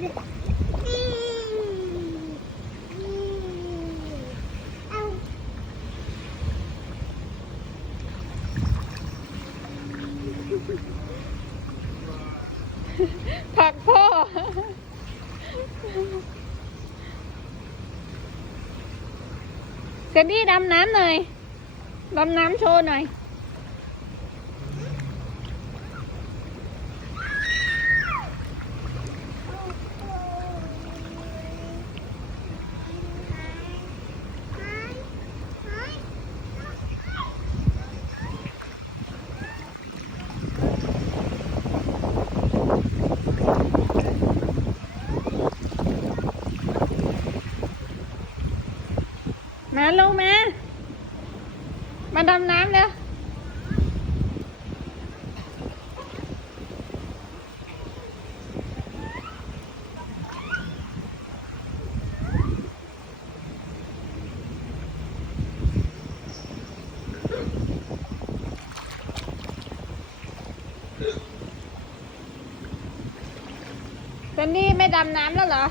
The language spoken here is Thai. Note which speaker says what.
Speaker 1: ผักพ่อ เซนดี้ดำน้ำหน่อย ดำน้ำโชว์หน่อย มาลงมา มาดำน้ำเร็วเซนดี้ไม่ดำน้ำแล้วเหรอ